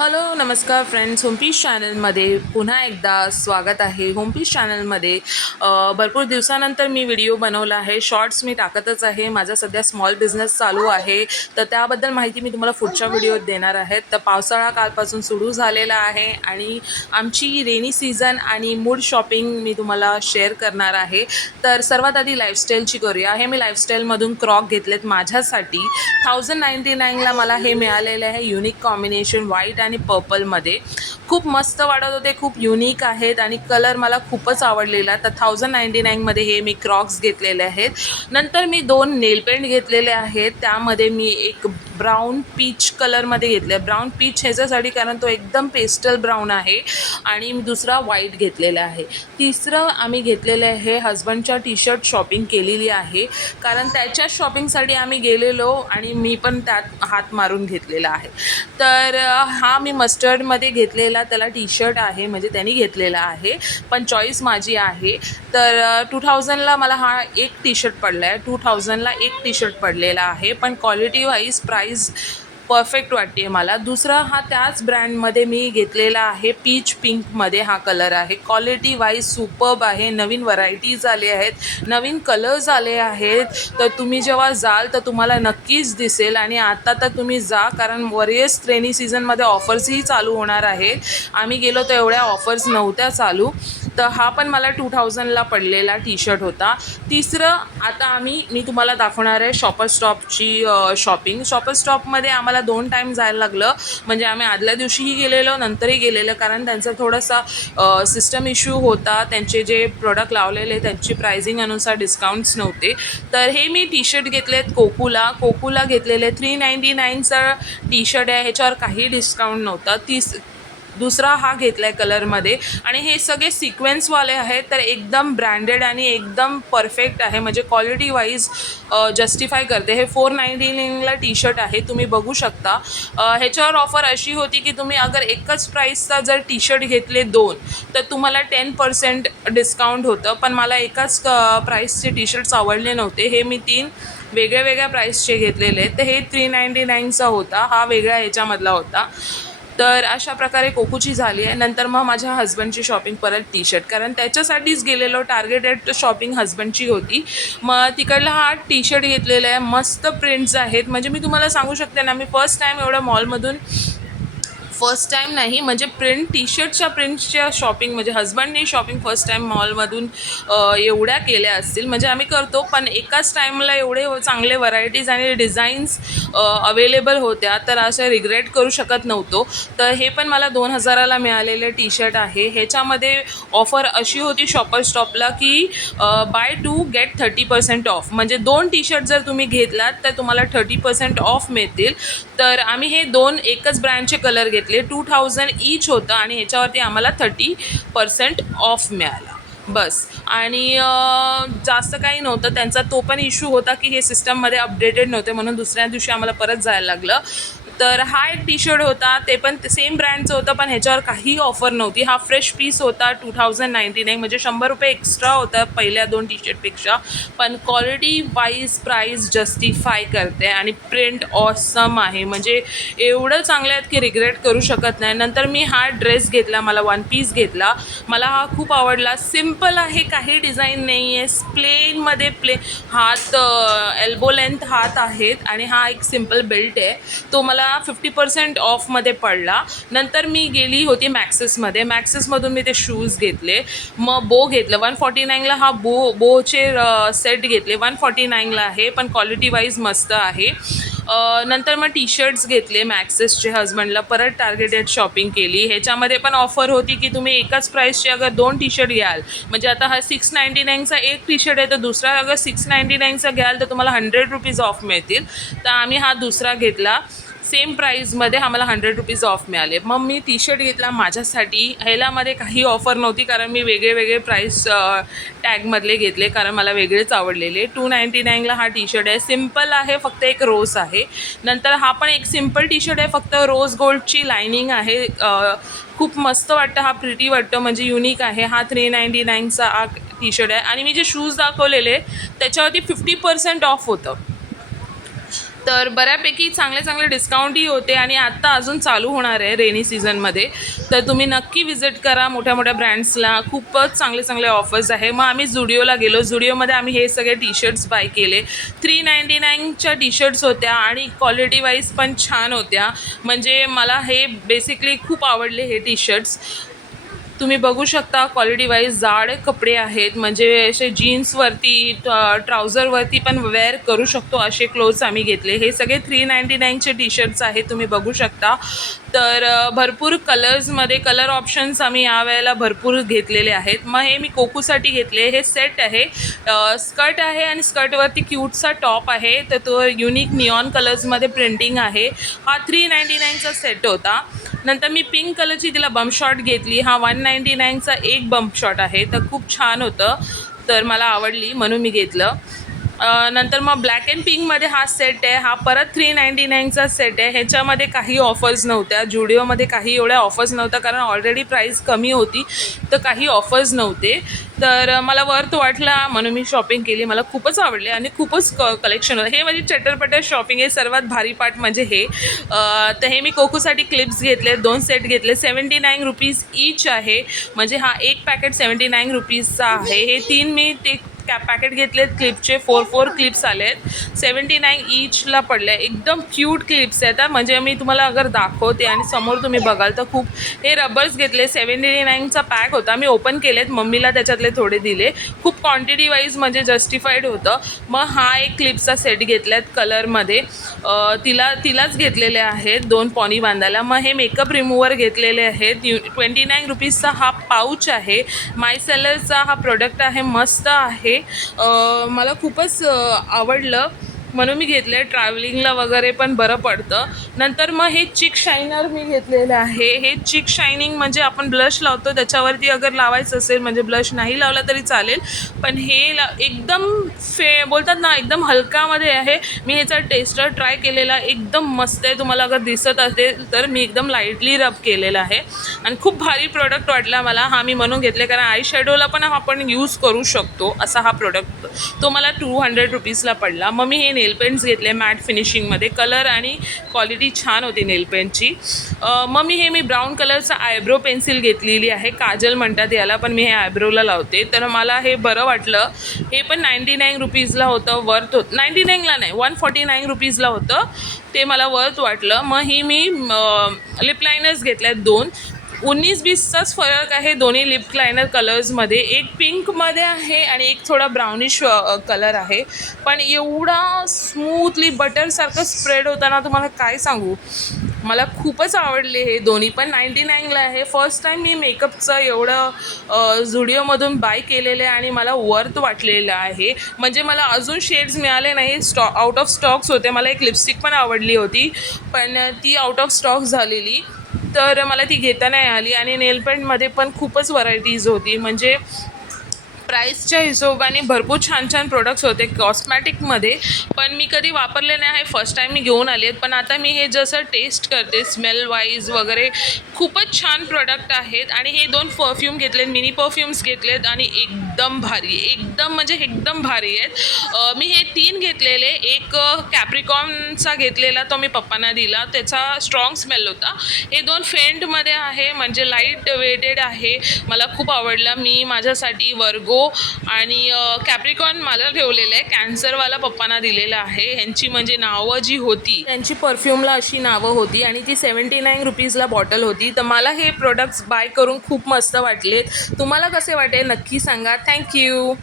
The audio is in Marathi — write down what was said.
हॅलो नमस्कार फ्रेंड्स, होमपीस चॅनलमध्ये पुन्हा एकदा स्वागत आहे. होमपीस चॅनलमध्ये भरपूर दिवसानंतर मी व्हिडिओ बनवला आहे. शॉर्ट्स मी टाकतच आहे. माझा सध्या स्मॉल बिझनेस चालू आहे, तर त्याबद्दल माहिती मी तुम्हाला पुढच्या व्हिडिओत देणार आहे. तर पावसाळा कालपासून सुरू झालेला आहे आणि आमची रेनी सीझन आणि मूड शॉपिंग मी तुम्हाला शेअर करणार आहे. तर सर्वात आधी लाईफस्टाईलची करूया. हे मी लाईफस्टाईलमधून क्रॉक घेतलेत माझ्यासाठी. 1099ला मला हे मिळालेलं आहे. युनिक कॉम्बिनेशन व्हाईट आणि पर्पलमध्ये खूप मस्त वाटत होते. खूप युनिक आहेत आणि कलर मला खूपच आवडलेला. तर 1099मध्ये हे मी क्रॉक्स घेतलेले आहेत. नंतर मी 2 नेल पेंट घेतलेले आहेत. त्यामध्ये मी एक ब्राऊन पीच कलरमध्ये घेतले. ब्राऊन पीच ह्याच्यासाठी कारण तो एकदम पेस्टल ब्राऊन आहे आणि दुसरा व्हाईट घेतलेला आहे. तिसरं आम्ही घेतलेलं आहे हजबंडच्या टी शर्ट शॉपिंग केलेली आहे, कारण त्याच्या शॉपिंगसाठी आम्ही गेलेलो आणि मी पण त्यात हात मारून घेतलेला आहे. तर हा मी मस्टर्डमध्ये घेतलेला त्याला टी शर्ट आहे, म्हणजे त्यांनी घेतलेला आहे, पण चॉईस माझी आहे. तर 2000ला मला हा एक टी शर्ट पडला आहे. 2000ला एक टी शर्ट पडलेला आहे, पण क्वालिटी वाईज प्राईस परफेक्ट वाटते मला. दुसरा हा त्याच ब्रँडमध्ये मी घेतलेला आहे. पीच पिंकमध्ये हा कलर आहे. क्वालिटी वाईज सुपर्ब आहे. नवीन व्हरायटीज आले आहेत, नवीन कलर्स आले आहेत. तर तुम्ही जेव्हा जाल तर तुम्हाला नक्कीच दिसेल. आणि आता तर तुम्ही जा, कारण बरेच रेनी सीझनमध्ये ऑफर्सही चालू होणार आहेत. आम्ही गेलो तर एवढ्या ऑफर्स नव्हत्या चालू. तर हा पण मला 2000ला पडलेला टी शर्ट होता. तिसरं आता मी तुम्हाला दाखवणार आहे शॉपर स्टॉपची शॉपिंग. शॉपर स्टॉपमध्ये आम्हाला 2 टाईम जायला लागलं. म्हणजे आम्ही आदल्या दिवशीही गेलेलो, नंतरही गेलेलं, कारण त्यांचा थोडासा सिस्टम इश्यू होता. त्यांचे जे प्रोडक्ट लावलेले त्यांची प्राइसिंग अनुसार डिस्काउंट्स नव्हते. तर हे मी टी शर्ट घेतलेत कोकूला घेतलेले. 399चा टी शर्ट आहे. ह्याच्यावर काही डिस्काउंट नव्हता. दुसरा हा घेतला आहे कलरमध्ये आणि हे सगळे सिक्वेन्सवाले आहेत. तर एकदम ब्रँडेड आणि एकदम परफेक्ट आहे, म्हणजे क्वालिटी वाईज जस्टिफाय करते. हे 499ला टी शर्ट आहे, तुम्ही बघू शकता. ह्याच्यावर ऑफर अशी होती की तुम्ही अगर एकच प्राईसचा जर टी शर्ट घेतले 2, तर तुम्हाला 10% डिस्काउंट होतं. पण मला एकाच प्राईसचे टी शर्ट्स आवडले नव्हते. हे मी 3 वेगळ्या प्राईसचे घेतलेले आहेत. तर हे 399चा होता, हा वेगळ्या ह्याच्यामधला होता. तर अशा प्रकारे कोकूची झाली आहे. नंतर मग माझ्या हजबंडची शॉपिंग परत टी शर्ट, कारण त्याच्यासाठीच गेलेलो. टार्गेटेड शॉपिंग हजबंडची होती. मग तिकडला हा टी शर्ट घेतलेला आहे. मस्त प्रिंट्स आहेत. म्हणजे मी तुम्हाला सांगू शकते ना, मी फर्स्ट टाईम एवढं मॉलमधून, फर्स्ट टाईम नाही म्हणजे टी शर्टच्या प्रिंट्सच्या शॉपिंग, म्हणजे हजबंडने शॉपिंग फर्स्ट टाईम मॉलमधून एवढ्या केल्या असतील. म्हणजे आम्ही करतो, पण एकाच टाईमला एवढे चांगले व्हरायटीज आणि डिझाईन्स अवेलेबल होत्या, तर असं रिग्रेट करू शकत नव्हतो. तर हे पण मला 2000ला मिळालेलं टी शर्ट आहे. ह्याच्यामध्ये ऑफर अशी होती शॉपर स्टॉपला की बाय 2 गेट 30% ऑफ. म्हणजे 2 टी शर्ट जर तुम्ही घेतलात तर तुम्हाला 30% ऑफ मिळतील. तर आम्ही हे 2 एकच ब्रँडचे कलर घेतले. 2000 ईच होतं आणि ह्याच्यावरती आम्हाला 30% ऑफ मिळाला बस. आणि जास्त काही नव्हतं. त्यांचा तो पण इश्यू होता की हे सिस्टममध्ये अपडेटेड नव्हते, म्हणून दुसऱ्या दिवशी आम्हाला परत जायला लागलं. तर हा एक टी शर्ट होता, ते पण सेम ब्रँडचं होतं, पण ह्याच्यावर काही ऑफर नव्हती. हा फ्रेश पीस होता. 2099, म्हणजे ₹100 एक्स्ट्रा होता पहिल्या 2 टी शर्टपेक्षा. पण क्वालिटी वाईज प्राईस जस्टिफाय करते आणि प्रिंट ऑसम आहे. म्हणजे एवढं चांगलं आहेत की रिग्रेट करू शकत नाही. नंतर मी हा ड्रेस घेतला, मला 1 पीस घेतला. मला हा खूप आवडला. सिम्पल आहे, काही डिझाईन नाही आहे, प्लेनमध्ये हात एल्बो लेंथ हात आहेत आणि हा एक सिम्पल बेल्ट आहे. तो मला 50% ऑफमध्ये पडला. नंतर मी गेली होती मॅक्सेसमधून मी ते शूज घेतले. मग बो घेतलं 149ला. हा बोचे सेट घेतले. 149ला आहे, पण क्वालिटी वाईज मस्त आहे. नंतर मग टी शर्ट्स घेतले मॅक्सेसचे हजबंडला. परत टार्गेटेड शॉपिंग केली. ह्याच्यामध्ये पण ऑफर होती की तुम्ही एकाच प्राईसचे अगर 2 टी शर्ट घ्याल, म्हणजे आता हा 699चा एक टी शर्ट आहे, तर दुसरा अगर 699चा घ्याल तर तुम्हाला ₹100 ऑफ मिळतील. तर आम्ही हा दुसरा घेतला. सेम प्राईजमध्ये आम्हाला ₹100 ऑफ मिळाले. मग मी टी शर्ट घेतला माझ्यासाठी. ह्यालामध्ये काही ऑफर नव्हती, कारण मी वेगळे प्राईस टॅगमधले घेतले, कारण मला वेगळेच आवडलेले. 299ला हा टी शर्ट आहे. सिम्पल आहे, फक्त एक रोज आहे. नंतर हा पण एक सिम्पल टी शर्ट आहे, फक्त रोज गोल्डची लायनिंग आहे. खूप मस्त वाटतं, हा प्रिटी वाटतं, म्हणजे युनिक आहे. हा 399चा हा टी शर्ट आहे. आणि मी जे शूज दाखवलेले त्याच्यावरती 50% ऑफ होतं. तर बऱ्यापैकी चांगले चांगले डिस्काउंटही होते आणि आत्ता अजून चालू होणार आहे रेनी सीझनमध्ये. तर तुम्ही नक्की विजिट करा मोठ्या मोठ्या ब्रँड्सला, खूपच चांगले चांगले ऑफर्स आहे. मग आम्ही झुडिओला गेलो. झुडिओमध्ये आम्ही हे सगळे टी शर्ट्स बाय केले. 399च्या टी शर्ट्स होत्या आणि क्वालिटी वाईज पण छान होत्या. म्हणजे मला हे बेसिकली खूप आवडले हे टी शर्ट्स. तुम्ही बघू शकता क्वालिटी वाईज जाड कपडे आहेत. म्हणजे असे जीन्सवरती ट्राउझरवरती पण वेअर करू शकतो असे क्लोथ्स आम्ही घेतले. हे सगळे 399चे टी शर्ट्स आहेत, तुम्ही बघू शकता. तर भरपूर कलर्समध्ये कलर ऑप्शन्स आम्ही यावेळेला भरपूर घेतलेले आहेत. मग हे मी कोकूसाठी घेतले. हे सेट आहे, स्कर्ट आहे आणि स्कर्टवरती क्यूटचा टॉप आहे. तर तो युनिक निऑन कलर्समध्ये प्रिंटिंग आहे. हा 399चा सेट होता. नंतर मी पिंक कलरची तिला बम्प शॉट घेतली. हा 199चा एक बम्प शॉट आहे. तर खूप छान होतं, तर मला आवडली म्हणून मी घेतलं. नंतर मग ब्लॅक अँड पिंकमध्ये हा सेट आहे. हा परत 399चा सेट आहे. ह्याच्यामध्ये काही ऑफर्स नव्हत्या. जुडिओमध्ये काही एवढ्या ऑफर्स नव्हत्या कारण ऑलरेडी प्राईस कमी होती, तर काही ऑफर्स नव्हते. तर मला वर्थ वाटला म्हणून मी शॉपिंग केली. मला खूपच आवडले आणि खूपच कलेक्शन होतं. हे माझी चटरपटर शॉपिंग आहे. सर्वात भारी पार्ट म्हणजे हे. तर हे मी कोकूसाठी क्लिप्स घेतले, 2 सेट घेतले. 79 रुपीज ईच आहे. म्हणजे हा एक पॅकेट 79 रुपीजचा आहे. हे 3 मी ते पॅकेट घेतलेत क्लिपचे. 4 क्लिप्स आले आहेत. 79 ईचला पडले. एकदम क्यूट क्लिप्स आहेत. म्हणजे मी तुम्हाला अगर दाखवते आणि समोर तुम्ही बघाल तर खूप. हे रबर्स घेतले. 79चा पॅक होता. मी ओपन केलेत, मम्मीला त्याच्यातले थोडे दिले. खूप क्वांटिटी वाईज म्हणजे जस्टिफाईड होतं. मग हा एक क्लिप्सचा सेट घेतल्यात कलरमध्ये. तिलाच घेतलेले आहेत 2 पॉनी बांधायला. मग हे मेकअप रिमूव्हर घेतलेले आहेत. 29 रुपीजचा हा पाऊच आहे. माय सेलरचा हा प्रोडक्ट आहे, मस्त आहे. मला खूपच आवडलं म्हणून मी घेतले. ट्रॅव्हलिंगला वगैरे पण बरं पडतं. नंतर मग हे चिक शायनर मी घेतलेलं आहे. हे चिक शायनिंग म्हणजे आपण ब्लश लावतो त्याच्यावरती अगर लावायचं असेल, म्हणजे ब्लश नाही लावला तरी चालेल, पण हे एकदम बोलतात ना एकदम हलकामध्ये आहे. मी ह्याचा टेस्टर ट्राय केलेला, एकदम मस्त आहे. तुम्हाला अगर दिसत असेल तर मी एकदम लाईटली रब केलेला आहे आणि खूप भारी प्रोडक्ट वाटला मला. हा मी म्हणून घेतले कारण आय शॅडोला पण आपण यूज करू शकतो असा हा प्रोडक्ट. तो मला 200 रुपीजला पडला. मग मी हे नेल पेंट्स घेतले मॅट फिनिशिंगमध्ये. कलर आणि क्वालिटी छान होती नेल पेंटची. मग मी ब्राऊन कलरचं आयब्रो पेन्सिल घेतलेली आहे. काजल म्हणतात याला, पण मी हे आयब्रोला लावते. तर मला हे बरं वाटलं. हे पण 99 रुपीजला होतं. वर्थ होतं. 99ला नाही, 149 रुपीजला होतं. ते मला वर्थ वाटलं. मग मी लिप लायनर्स घेतल्यात 2. 19-20चाच फरक आहे दोन्ही लिप लायनर कलर्समध्ये. एक पिंकमध्ये आहे आणि एक थोडा ब्राउनिश कलर आहे. पण एवढा स्मूथली बटरसारखं स्प्रेड होता ना, तुम्हाला काय सांगू. मला खूपच आवडले हे दोन्ही पण. 99ला आहे. फर्स्ट टाईम मी मेकअपचं एवढं झुडिओमधून बाय केलेलं आहे आणि मला वर्थ वाटलेलं आहे. म्हणजे मला अजून शेड्स मिळाले नाही, आउट ऑफ स्टॉक्स होते. मला एक लिपस्टिक पण आवडली होती, पण ती आउट ऑफ स्टॉक झालेली, तर मला ती घेता नाही आली. आणि नेल पेंटमध्ये पण खूपच व्हरायटीज होती. म्हणजे प्राईसच्या हिशोबाने भरपूर छान छान प्रोडक्ट्स होते कॉस्मॅटिकमध्ये, पण मी कधी वापरले नाही आहे. फर्स्ट टाईम मी घेऊन आले आहेत. पण आता मी हे जसं टेस्ट करते स्मेल वाईज वगैरे, खूपच छान प्रोडक्ट आहेत. आणि हे 2 परफ्यूम घेतलेत, मिनी परफ्यूम्स घेतलेत आणि एकदम भारी, एकदम म्हणजे एकदम भारी आहेत. मी हे 3 घेतलेले. एक कॅप्रिकॉनचा घेतलेला, तो मी पप्पांना दिला, त्याचा स्ट्रॉंग स्मेल होता. हे 2 फेंटमध्ये आहे, म्हणजे लाईट वेटेड आहे. मला खूप आवडला. मी माझ्यासाठी वर्गो आणि कॅप्रिकॉन मला ठेवलेलं आहे. कॅन्सरवाला पप्पांना दिलेलं आहे. ह्यांची म्हणजे नावं जी होती त्यांची परफ्यूमला अशी नावं होती आणि ती 79 रुपीजला बॉटल होती. तर मला हे प्रोडक्ट्स बाय करून खूप मस्त वाटले. तुम्हाला कसे वाटेल नक्की सांगा. थँक्यू.